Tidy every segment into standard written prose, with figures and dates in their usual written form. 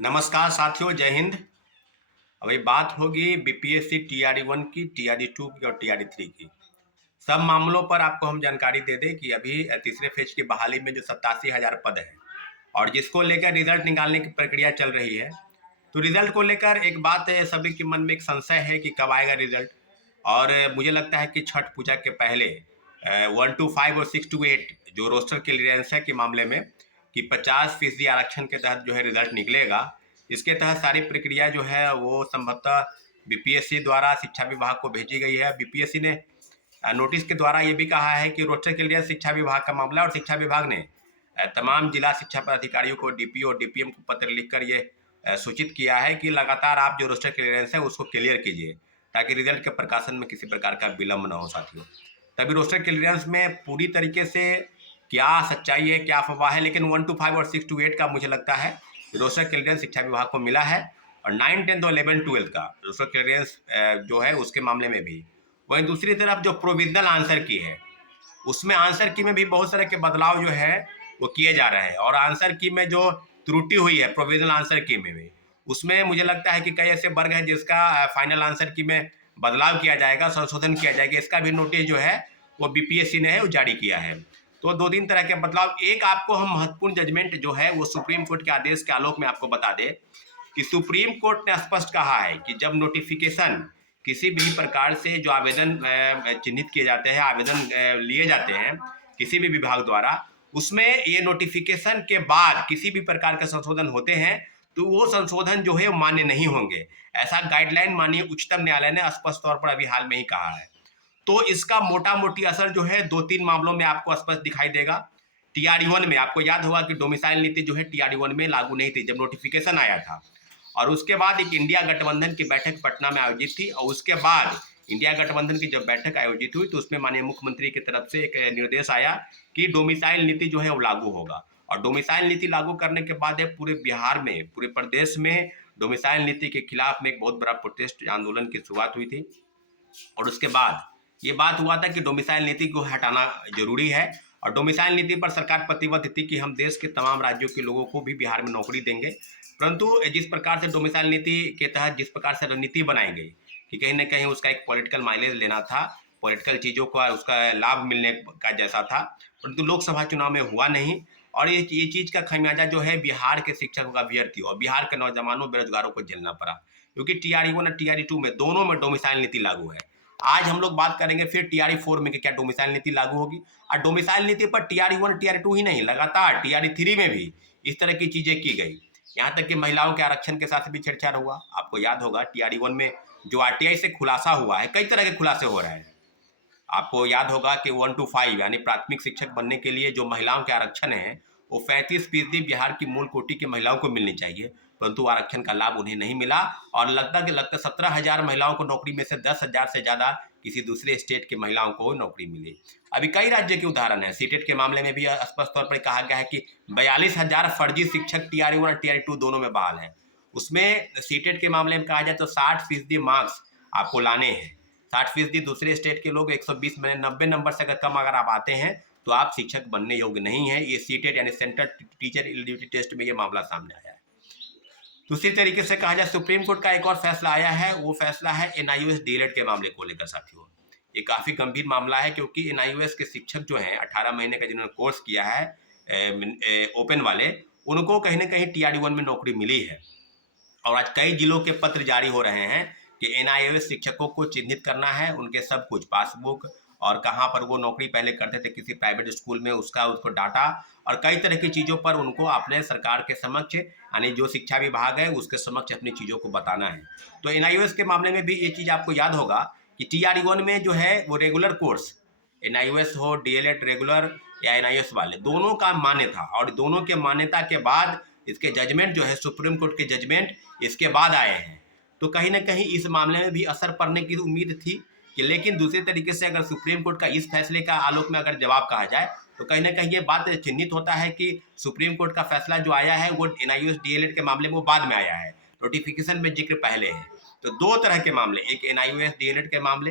नमस्कार साथियों, जय हिंद। अभी बात होगी बीपीएससी टीआरई 1 की, टीआरई 2 की और टीआरई 3 की। सब मामलों पर आपको हम जानकारी दे दें कि अभी तीसरे फेज की बहाली में जो 87,000 पद है और जिसको लेकर रिजल्ट निकालने की प्रक्रिया चल रही है। तो रिजल्ट को लेकर एक बात है, सभी के मन में एक संशय है कि कब आएगा रिजल्ट। और मुझे लगता है कि छठ पूजा के पहले 1 to 5 और 6 to 8 जो रोस्टर क्लियरेंस है के मामले में कि 50% आरक्षण के तहत जो है रिजल्ट निकलेगा। इसके तहत सारी प्रक्रिया जो है वो संभवतः बीपीएससी द्वारा शिक्षा विभाग को भेजी गई है। बीपीएससी ने नोटिस के द्वारा ये भी कहा है कि रोस्टर क्लियरेंस शिक्षा विभाग का मामला, और शिक्षा विभाग ने तमाम जिला शिक्षा पदाधिकारियों को, डीपीओ और डीपीएम को पत्र लिखकर ये सूचित किया है कि लगातार आप जो रोस्टर क्लियरेंस है उसको क्लियर कीजिए ताकि रिजल्ट के प्रकाशन में किसी प्रकार का विलंब न हो साथियों। तभी रोस्टर क्लियरेंस में पूरी तरीके से क्या सच्चाई है, क्या अफवाह है, लेकिन 1 to 5 और 6 to 8 का मुझे लगता है रोस्टर क्लियरेंस शिक्षा विभाग को मिला है। और 9, 10 और 11, 12 का रोस्टर क्लियरेंस जो है उसके मामले में भी। वहीं दूसरी तरफ जो प्रोविजनल आंसर की है उसमें आंसर की में भी बहुत सारे के बदलाव जो है वो किए जा रहे हैं। और आंसर की में जो त्रुटि हुई है प्रोविजनल आंसर की में भी, उसमें मुझे लगता है कि कई ऐसे वर्ग हैं जिसका फाइनल आंसर की में बदलाव किया जाएगा, संशोधन किया जाएगा। इसका भी नोटिस जो है वो बीपीएससी ने है वो जारी किया है। तो 2-3 तरह के बदलाव। एक आपको हम महत्वपूर्ण जजमेंट जो है वो सुप्रीम कोर्ट के आदेश के आलोक में आपको बता दें कि सुप्रीम कोर्ट ने स्पष्ट कहा है कि जब नोटिफिकेशन किसी भी प्रकार से जो आवेदन चिन्हित किए जाते हैं, आवेदन लिए जाते हैं किसी भी विभाग द्वारा, उसमें ये नोटिफिकेशन के बाद किसी भी प्रकार के संशोधन होते हैं तो वो संशोधन जो है मान्य नहीं होंगे। ऐसा गाइडलाइन माननीय उच्चतम न्यायालय ने स्पष्ट तौर पर अभी हाल में ही कहा है। तो इसका मोटा मोटी असर जो है 2-3 मामलों में आपको स्पष्ट दिखाई देगा। टीआरई 1 में आपको याद होगा कि डोमिसाइल नीति जो है टीआरई 1 में लागू नहीं थी जब नोटिफिकेशन आया था। और उसके बाद एक इंडिया गठबंधन की बैठक पटना में आयोजित थी और उसके बाद इंडिया गठबंधन की जब बैठक आयोजित हुई तो उसमें माननीय मुख्यमंत्री की तरफ से एक निर्देश आया कि डोमिसाइल नीति जो है वो लागू होगा। और डोमिसाइल नीति लागू करने के बाद पूरे बिहार में, पूरे प्रदेश में डोमिसाइल नीति के खिलाफ में एक बहुत बड़ा प्रोटेस्ट आंदोलन की शुरुआत हुई थी। और उसके बाद ये बात हुआ था कि डोमिसाइल नीति को हटाना जरूरी है। और डोमिसाइल नीति पर सरकार प्रतिबद्ध थी कि हम देश के तमाम राज्यों के लोगों को भी बिहार में नौकरी देंगे। परंतु जिस प्रकार से डोमिसाइल नीति के तहत जिस प्रकार से रणनीति बनाई गई कि कहीं ना कहीं उसका एक पॉलिटिकल माइलेज लेना था, पॉलिटिकल चीज़ों का उसका लाभ मिलने का जैसा था, परंतु लोकसभा चुनाव में हुआ नहीं। और ये चीज़ का खमियाजा जो है बिहार के शिक्षकों का, अभ्यर्थी और बिहार के नौजवानों बेरोजगारों को झेलना पड़ा, क्योंकि टीआरई 1 और टीआरई 2 में दोनों में डोमिसाइल नीति लागू है। आज हम लोग बात करेंगे फिर टीआरई 4 में कि क्या डोमिसाइल नीति लागू होगी। और डोमिसाइल नीति पर टीआरई 1 टीआरई 2 ही नहीं, लगातार टीआरई 3 में भी इस तरह की चीज़ें की गई। यहाँ तक कि महिलाओं के आरक्षण के साथ भी छेड़छाड़ हुआ। आपको याद होगा टीआरई 1 में जो आरटीआई से खुलासा हुआ है, कई तरह के खुलासे हो रहे हैं। आपको याद होगा कि 1 to 5 यानी प्राथमिक शिक्षक बनने के लिए जो महिलाओं के आरक्षण है वो 35% बिहार की मूल कोटि की महिलाओं को मिलनी चाहिए, परंतु आरक्षण का लाभ उन्हें नहीं मिला। और लगता 17,000 महिलाओं को नौकरी में से 10,000 से ज़्यादा किसी दूसरे स्टेट की महिलाओं को नौकरी मिली। अभी कई राज्य के उदाहरण है। सीटेट के मामले में भी स्पष्ट तौर पर कहा गया है कि 42,000 फर्जी शिक्षक टीआरई 1 और टीआरई 2 दोनों में बहाल है। उसमें सीटेट के मामले में कहा जाए तो 60% मार्क्स आपको लाने हैं। 60% दूसरे स्टेट के लोग 120 में 90 नंबर से अगर आप आते हैं तो आप शिक्षक बनने योग्य नहीं है। ये सीटेट यानी सेंट्रल टीचर एलिजिबिलिटी टेस्ट में ये मामला सामने आया है। दूसरी तरीके से कहा जाए सुप्रीम कोर्ट का एक और फैसला आया है, वो फैसला है एनआईओएस डीएलएड के मामले को लेकर साथियों। ये काफ़ी गंभीर मामला है क्योंकि एनआईओएस के शिक्षक जो हैं 18 महीने का जिन्होंने कोर्स किया है ओपन वाले, उनको कहीं ना कहीं टीआरई 1 में नौकरी मिली है। और आज कई जिलों के पत्र जारी हो रहे हैं कि एनआईओएस शिक्षकों को चिन्हित करना है, उनके सब कुछ पासबुक और कहाँ पर वो नौकरी पहले करते थे किसी प्राइवेट स्कूल में, उसको डाटा और कई तरह की चीज़ों पर उनको अपने सरकार के समक्ष यानी जो शिक्षा विभाग है उसके समक्ष अपनी चीज़ों को बताना है। तो एनआईओएस के मामले में भी ये चीज़ आपको याद होगा कि टीआरई 1 में जो है वो रेगुलर कोर्स, एनआईओएस हो, डीएलएड रेगुलर या एनआईओएस वाले, दोनों का मान्य था। और दोनों के मान्यता के बाद इसके जजमेंट जो है सुप्रीम कोर्ट के जजमेंट इसके बाद आए हैं। तो कहीं ना कहीं इस मामले में भी असर पड़ने की उम्मीद थी कि, लेकिन दूसरे तरीके से अगर सुप्रीम कोर्ट का इस फैसले का आलोक में अगर जवाब कहा जाए तो कहीं ना कहीं ये बात चिन्हित होता है कि सुप्रीम कोर्ट का फैसला जो आया है वो एनआईओएस डीएलएड के मामले में वो बाद में आया है, नोटिफिकेशन में जिक्र पहले है। तो दो तरह के मामले, एक एनआईओएस डीएलएड के मामले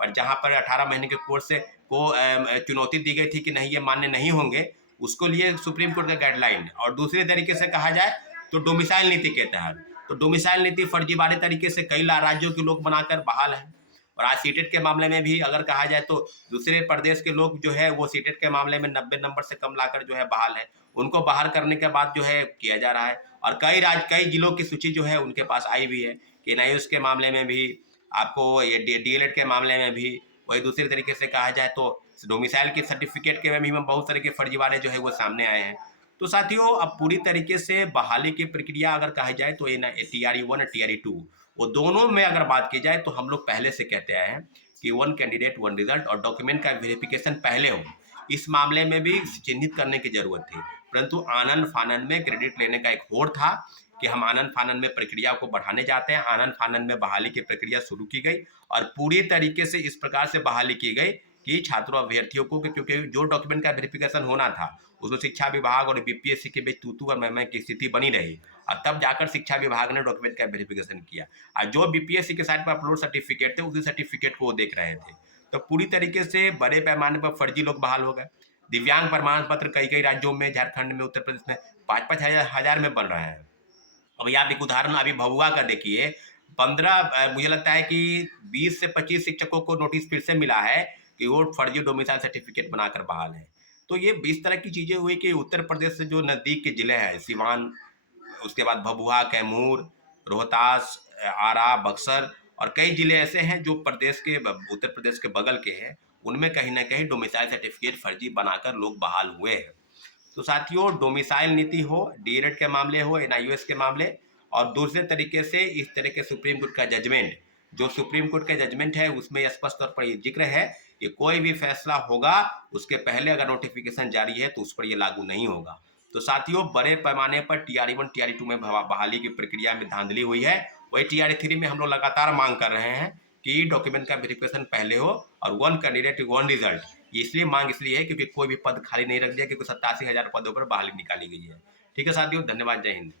पर जहाँ पर 18 महीने के कोर्स को चुनौती दी गई थी कि नहीं ये मान्य नहीं होंगे, उसको लिए सुप्रीम कोर्ट का गाइडलाइन। और दूसरे तरीके से कहा जाए तो डोमिसाइल नीति के तहत, तो डोमिसाइल नीति फर्जीवाड़े तरीके से कई राज्यों के लोग बनाकर बहाल है। और आज सीटेट के मामले में भी अगर कहा जाए तो दूसरे प्रदेश के लोग जो है वो सीटेट के मामले में 90 नंबर से कम लाकर जो है बहाल है, उनको बाहर करने के बाद जो है किया जा रहा है। और कई जिलों की सूची जो है उनके पास आई भी है कि एनआईओएस के मामले में भी, आपको ये डीएलएड के मामले में भी, वही दूसरे तरीके से कहा जाए तो डोमिसाइल के सर्टिफिकेट के में भी बहुत तरह के फर्जीवाड़े जो है वो सामने आए हैं। तो साथियों अब पूरी तरीके से बहाली की प्रक्रिया अगर कहा जाए तो TRE 1 और TRE 2 वो दोनों में अगर बात की जाए तो हम लोग पहले से कहते आए हैं कि 1 कैंडिडेट 1 रिजल्ट और डॉक्यूमेंट का वेरिफिकेशन पहले हो, इस मामले में भी चिन्हित करने की जरूरत थी। परंतु आनन फानन में क्रेडिट लेने का एक होड़ था कि हम आनन फानन में प्रक्रिया को बढ़ाने जाते हैं, आनन फानन में बहाली की प्रक्रिया शुरू की गई और पूरी तरीके से इस प्रकार से बहाली की गई कि छात्रों अभ्यर्थियों को, क्योंकि जो डॉक्यूमेंट का वेरिफिकेशन होना था उसमें शिक्षा विभाग और बीपीएससी के बीच तू और मैं की स्थिति बनी रही और तब जाकर शिक्षा विभाग ने डॉक्यूमेंट का वेरिफिकेशन किया और जो बीपीएससी के साइट पर अपलोड सर्टिफिकेट थे उसी सर्टिफिकेट को वो देख रहे थे। तो पूरी तरीके से बड़े पैमाने पर फर्जी लोग बहाल हो गए। दिव्यांग प्रमाण पत्र कई राज्यों में, झारखंड में, उत्तर प्रदेश में 5-5 हजार में बन रहे हैं। अभी आप एक उदाहरण अभी भभुआ का देखिए, 15 मुझे लगता है कि 20 से 25 शिक्षकों को नोटिस फिर से मिला है कि वो फर्जी डोमिसाइल सर्टिफिकेट बनाकर बहाल है। तो ये इस तरह की चीजें हुई कि उत्तर प्रदेश से जो नजदीक के जिले हैं, सिवान, उसके बाद भभुआ, कैमूर, रोहतास, आरा, बक्सर और कई जिले ऐसे हैं जो उत्तर प्रदेश के बगल के हैं, उनमें कहीं ना कहीं डोमिसाइल सर्टिफिकेट फर्जी बनाकर लोग बहाल हुए हैं। तो साथियों डोमिसाइल नीति हो, डीएलएड के मामले हो, एनआईओएस के मामले और दूसरे तरीके से इस तरह के सुप्रीम कोर्ट का जजमेंट, जो सुप्रीम कोर्ट का जजमेंट है उसमें स्पष्ट तौर पर ये जिक्र है कि कोई भी फैसला होगा उसके पहले अगर नोटिफिकेशन जारी है तो उस पर ये लागू नहीं होगा। तो साथियों बड़े पैमाने पर TRE 1 TRE 2 में बहाली की प्रक्रिया में धांधली हुई है। वही TRE 3 में हम लोग लगातार मांग कर रहे हैं कि डॉक्यूमेंट का वेरिफिकेशन पहले हो और 1 कैंडिडेट 1 रिजल्ट। इसलिए मांग इसलिए है क्योंकि कोई भी पद खाली नहीं रख दिया, क्योंकि 87,000 पदों पर बहाली निकाली गई है। ठीक है साथियों, धन्यवाद, जय हिंद।